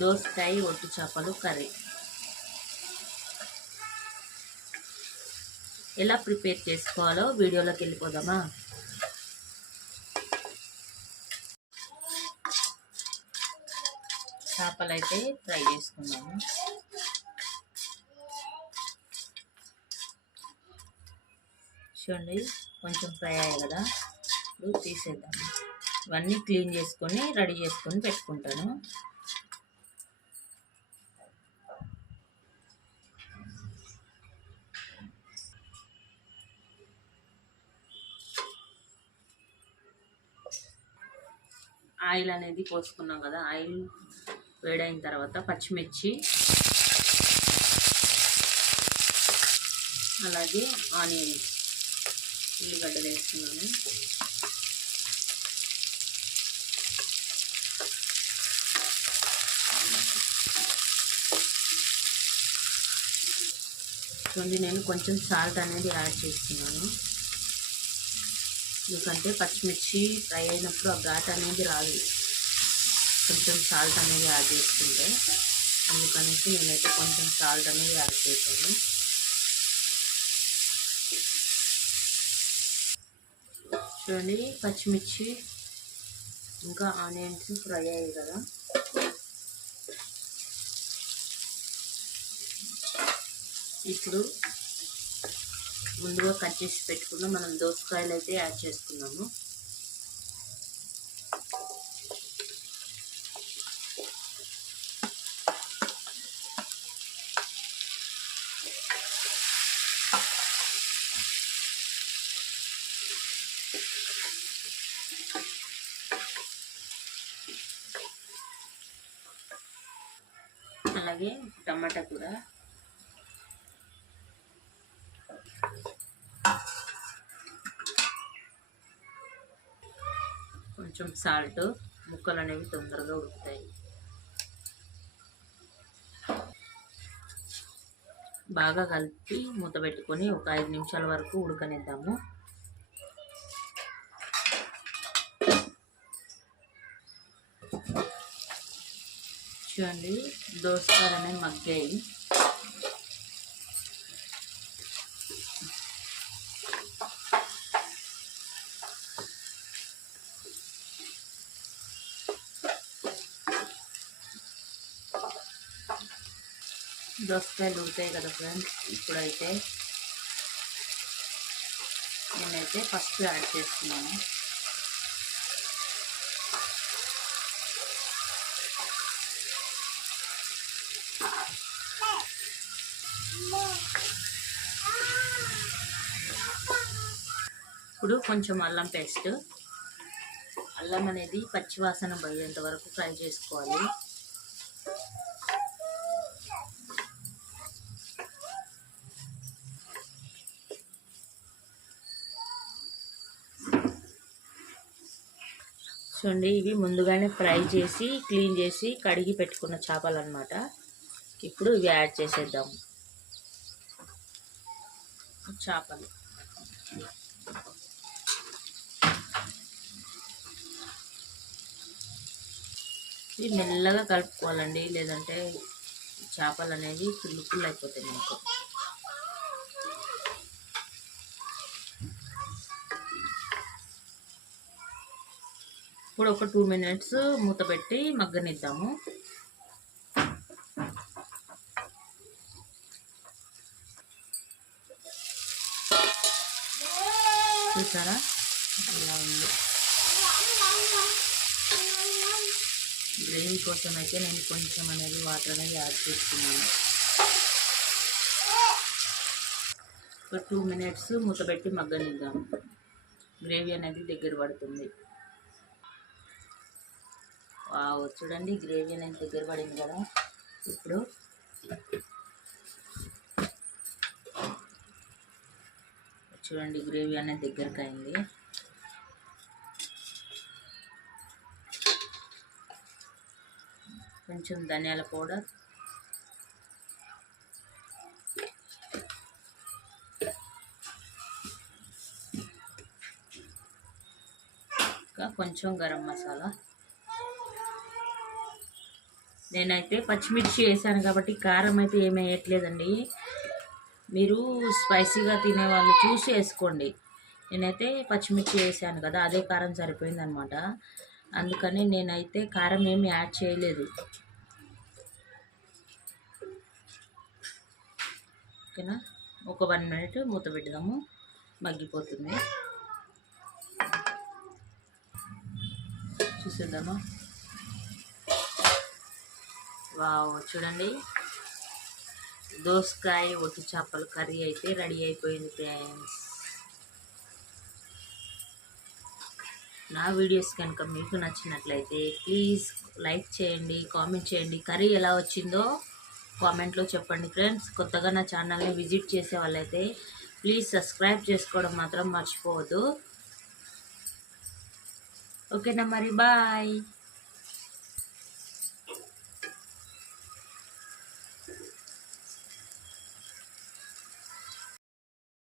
దోసకాయ ఒట్టు చేపలు కర్రీ ఎలా ప్రిపేర్ చేసుకోవాలో వీడియోలోకి వెళ్ళిపోదామా. చేపలు అయితే ఫ్రై చేసుకుందాము. చూడండి కొంచెం ఫ్రై అయ్యాయి కదా, ఇప్పుడు తీసేద్దాము. ఇవన్నీ క్లీన్ చేసుకొని రెడీ చేసుకొని పెట్టుకుంటాను. ఆయిల్ అనేది పోసుకున్నాం కదా, ఆయిల్ వేడైన తర్వాత పచ్చిమిర్చి అలాగే ఆనియన్ ఉల్లిగడ్డ వేస్తున్నాను. చూడండి నేను కొంచెం సాల్ట్ అనేది యాడ్ చేస్తున్నాను, ఎందుకంటే పచ్చిమిర్చి ఫ్రై అయినప్పుడు ఆ ఘాట్ అనేది రాదు. కొంచెం సాల్ట్ అనేది యాడ్ చేసుకుంటే, అందుకనేసి నేనైతే కొంచెం సాల్ట్ అనేది యాడ్ చేశాను. చూడండి పచ్చిమిర్చి ఇంకా ఆనియన్స్ ఫ్రై అయ్యాయి కదా, ఇప్పుడు ముందుగా కట్ చేసి పెట్టుకున్న మనం దోసకాయలు అయితే యాడ్ చేసుకున్నాము. అలాగే టమాటా కూడా కొంచెం సాల్ట్, ముక్కలు అనేవి తొందరగా ఉడుకుతాయి. బాగా కలిపి మూత పెట్టుకొని ఒక 5 నిమిషాల వరకు ఉడకనిద్దాము. చూడండి దోసకాయలు అనేవి మగ్గాయి. దోసకాయలు ఉడతాయి కదా ఫ్రెండ్స్, ఇప్పుడైతే నేనైతే పసుపు యాడ్ చేస్తున్నాను. ఇప్పుడు కొంచెం అల్లం పేస్ట్, అల్లం అనేది పచ్చివాసన పోయేంత వరకు ఫ్రై చేసుకోవాలి. చూడండి ఇవి ముందుగానే ఫ్రై చేసి క్లీన్ చేసి కడిగి పెట్టుకున్న చేపలు అన్నమాట. ఇప్పుడు ఇవి యాడ్ చేసేద్దాము. చేపలు ఇవి మెల్లగా కలుపుకోవాలండి, లేదంటే చేపలు అనేవి పుల్లు అయిపోతాయి మనకు. ఇప్పుడు ఒక 2 మినిట్స్ మూత పెట్టి మగ్గనిద్దాము. చూసారా ఇలా ఉంది. గ్రేవీ కోసం అయితే నేను కొంచెం అనేది వాటర్ అనేది యాడ్ చేస్తున్నాను. ఒక 2 మినిట్స్ మూత పెట్టి మగ్గనిద్దాము. గ్రేవీ అనేది దగ్గర పడుతుంది. చూడండి గ్రేవీ అనేది దగ్గర పడింది కదా, ఇప్పుడు చూడండి గ్రేవీ అనేది దగ్గరకు అయింది. కొంచెం ధనియాల పౌడర్, ఇంకా కొంచెం గరం మసాలా, నేనైతే పచ్చిమిర్చి వేసాను కాబట్టి కారం అయితే ఏమి వేయట్లేదండి. మీరు స్పైసీగా తినే వాళ్ళు చూసి వేసుకోండి. నేనైతే పచ్చిమిర్చి వేసాను కదా, అదే కారం సరిపోయింది అనమాట. అందుకని నేనైతే కారం ఏమి యాడ్ చేయలేదు. ఓకేనా, ఒక 1 మినిట్ మూత పెడదాము, మగ్గిపోతుంది. చూసేద్దామా. వావ్, చూడండి, దోసకాయ ఒట్టి చేపల కర్రీ అయితే రెడీ అయిపోయింది ఫ్రెండ్స్. నా వీడియోస్ కనుక మీకు నచ్చినట్లయితే ప్లీజ్ లైక్ చేయండి, కామెంట్ చేయండి. కర్రీ ఎలా వచ్చిందో కామెంట్లో చెప్పండి ఫ్రెండ్స్. కొత్తగా నా ఛానల్ని విజిట్ చేసే వాళ్ళైతే ప్లీజ్ సబ్స్క్రైబ్ చేసుకోవడం మాత్రం మర్చిపోవద్దు. ఓకేనా మరి, బాయ్.